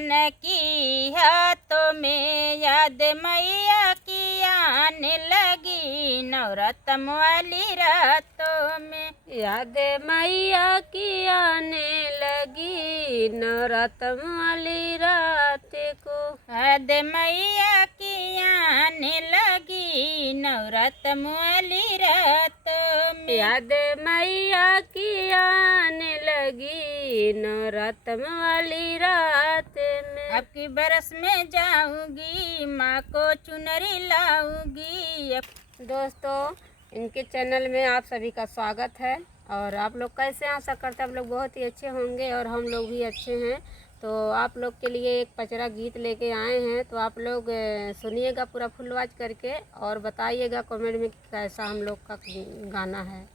खन की हाथों में याद मैया की आने लगी नवरत्न वाली रातों में। याद मैया की आने लगी नवरत्न वाली रात को। याद मैया की आने लगी नवरत्न वाली रातों में। याद मैया की आने लगी नवरत्न वाली रात में। अब की बरस में जाऊंगी माँ को चुनरी लाऊंगी। दोस्तों, इनके चैनल में आप सभी का स्वागत है। और आप लोग कैसे, आशा करते हैं आप लोग बहुत ही अच्छे होंगे और हम लोग भी अच्छे हैं। तो आप लोग के लिए एक पचरा गीत लेके आए हैं, तो आप लोग सुनिएगा पूरा फुल वॉच करके और बताइएगा कमेंट में कैसा हम लोग का गाना है।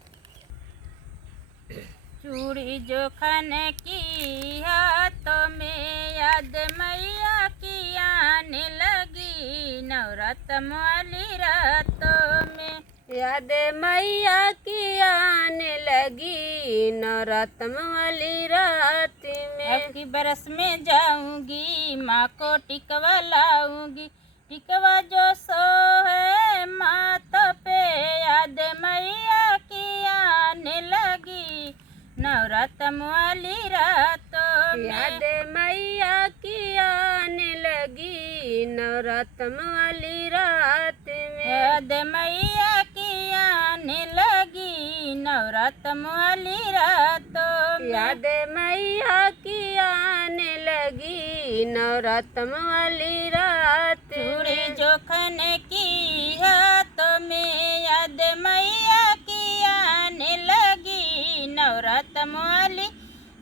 चूड़ी जो खन की हाथों में याद मैया की आने लगी नवरत्न वाली रातों में। याद मैया की आने लगी नवरत्न वाली रात में। अब की बरस में जाऊंगी माँ को टिकवा लाऊंगी। टिकवा जो सो है माथा पे याद मैया की आने लगी नवरत्न वाली रातों में। याद मैया की आने लगी नवरत्न वाली रात में। याद मैया की आने लगी नवरत्न वाली रातों में। याद मैया की आने लगी नवरत्न वाली रात में। चूड़ी जो खन की हाथों में याद मैया की आने लगी नवरत्न वाली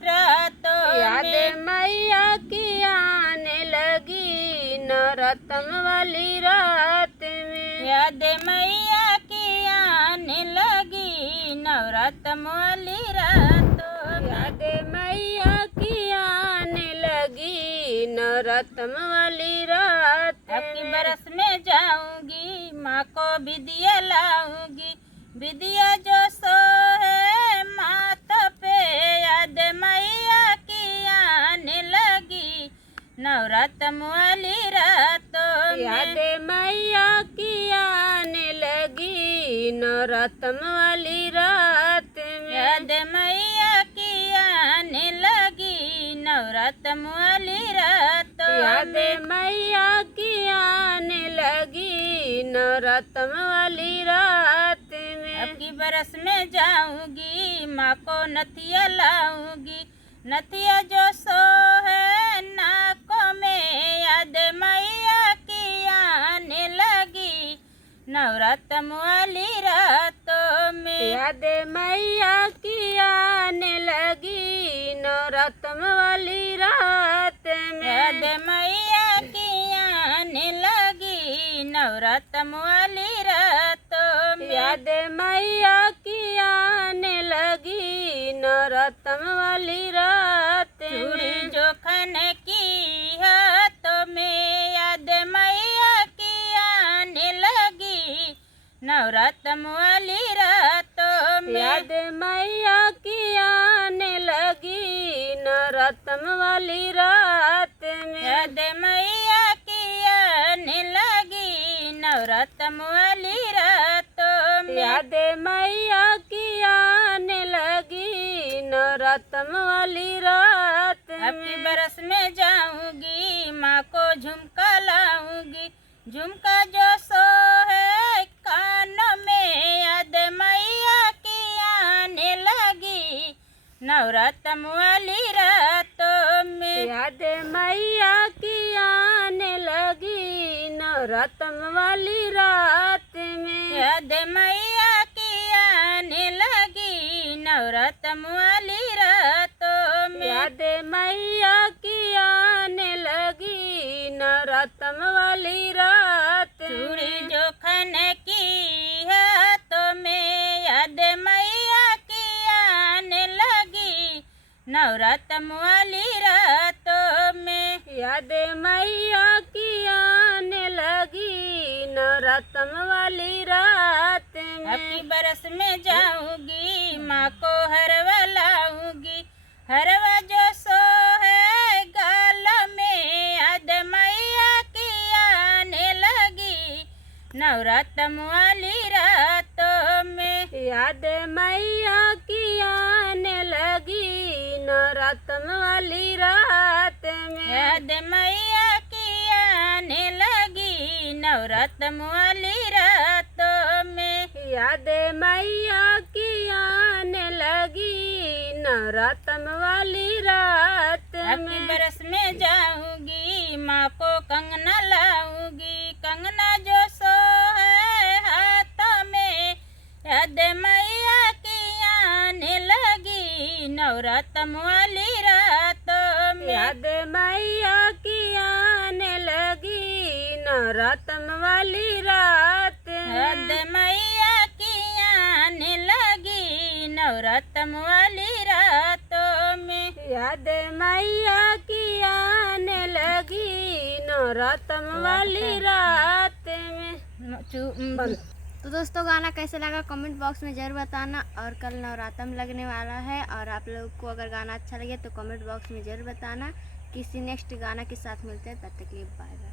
रातों में। याद मैया की आने लगी नवरत्न वाली रात में। याद मैया की आने लगी नवरत्न वाली रातों में। याद मैया की आने लगी नवरत्न वाली रात में। अब की बरस में जाऊंगी माँ को विदिया लाऊंगी। विदिया जो सो है माथा पे याद मैया की आने लगी नवरत्न वाली रातों में। याद मैया की आने लगी नवरत्न वाली रात में। याद मैया की आने लगी नवरत्न वाली रातों याद में। मैया की आने लगी नवरत्न वाली रात में। अब की बरस में जाऊंगी माँ को नथिया लाऊंगी। नथिया जो सो है नाकों में याद मैया की आने लगी नवरत्न वाली रातों में। याद मैया की आने लगी नवरत्न वाली रात में। याद मैया की आने लगी नवरत्न वाली रातों में। याद मैया की आने लगी नवरत्न वाली रात में। चूड़ी जो खन की हाथों में याद मैया की आने लगी नवरत्न वाली रातों में। याद मैया की आने लगी नवरत्न वाली रात में। याद मैया की आने लगी नवरत्न वाली रातों में। याद मैया की आने लगी नवरत्न वाली रात में। अब की बरस में जाऊंगी माँ को झुमका लाऊंगी। झुमका जो सो है कानों में याद मैया की आने लगी नवरत्न वाली रातों में। याद मैया की आने लगी नवरत्न वाली रात में। याद मैया की आने लगी नवरत्न वाली रातों में। याद मैया की आने लगी नवरत्न वाली रात में। चूड़ी जो खन की हाथों में याद मैया की आने लगी नवरत्न वाली रातों में। याद मैया की आने लगी नवरत्न वाली रात में। अब की बरस में जाऊंगी माँ को हरवा लाऊंगी। हरवा जो सो है गाल में नवरात्रम वाली रातों में। याद मैया की आने लगी नवरात्रम वाली रात में। याद मैया की आने लगी नवरात्रम वाली रातों में। याद मैया की आने लगी नवरात्रम वाली रात अब की में। बरस में जाऊंगी माँ को कंगना लाऊंगी, कंगना जो सो है हाथों में। याद मैया की आने लगी नवरात्रम वाली रातों में। याद मैया की आने लगी नवरात्रम वाली रात याद में। मैया की आने लगी नवरात्रम वाली रातों में। याद मैया की आने लगी नवरात्रम वाली रात में। तो दोस्तों गाना कैसे लगा कमेंट बॉक्स में ज़रूर बताना। और कल नवरात्रम लगने वाला है और आप लोग को अगर गाना अच्छा लगे तो कमेंट बॉक्स में ज़रूर बताना। किसी नेक्स्ट गाना के साथ मिलते हैं, तब तक के लिए बाय बाय।